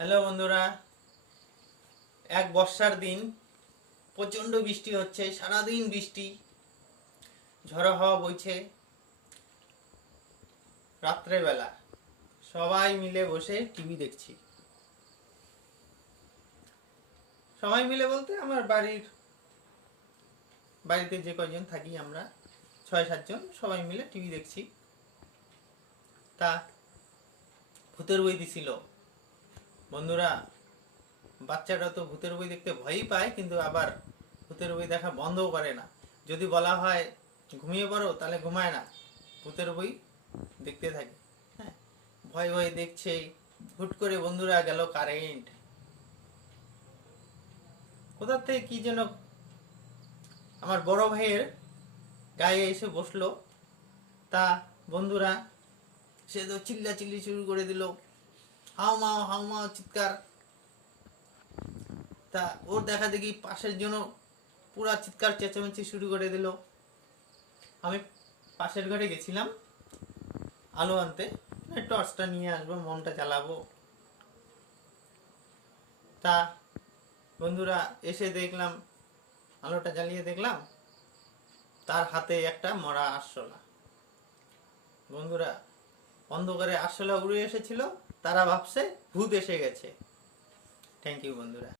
Hello বন্ধুরা, এক বর্ষার দিন প্রচণ্ড বৃষ্টি হচ্ছে, সারাদিন বৃষ্টি, ঝড়ো হাওয়া বইছে। রাত্রেবেলা সবাই মিলে বসে টিভি দেখছি। সবাই মিলে বলতে আমার বাড়িতে যে কয়জন থাকি আমরা 6-7 জন সবাই মিলে টিভি দেখছি। তা ভূতের বই দিছিল। বন্ধুরা, বাচ্চারা তো ভূতের বই দেখতে ভয়ই পায়, কিন্তু আবার ভূতের বই দেখা বন্ধও করে না। যদি বলা হয় ঘুমিয়ে পড়ো তাহলে ঘুমায় না, ভূতের বই দেখতে থাকে। হ্যাঁ, ভয় ভয় দেখছে। হুট করে বন্ধুরা গেল কারেন্ট, কোথার থেকে কি যেন আমার বড় ভাইয়ের গায়ে এসে বসলো। তা বন্ধুরা, সে তো চিল্লাচিল্লি শুরু করে দিল, হাও মাও চিৎকার। তা ওর দেখা দেখি পাশের জন্য পুরা চিৎকার চেঁচামেচি শুরু করে দিল। আমি পাশের ঘরে গেছিলাম আলো আনতে, টর্চটা নিয়ে আসবো, মনটা জ্বালাবো। তা বন্ধুরা এসে দেখলাম, আলোটা জ্বালিয়ে দেখলাম তার হাতে একটা মরা আরশোলা। বন্ধুরা, অন্ধকারে আরশোলা উড়ে এসেছিল, তারা ভাবছে ভূত এসে গেছে। থ্যাংক ইউ বন্ধুরা।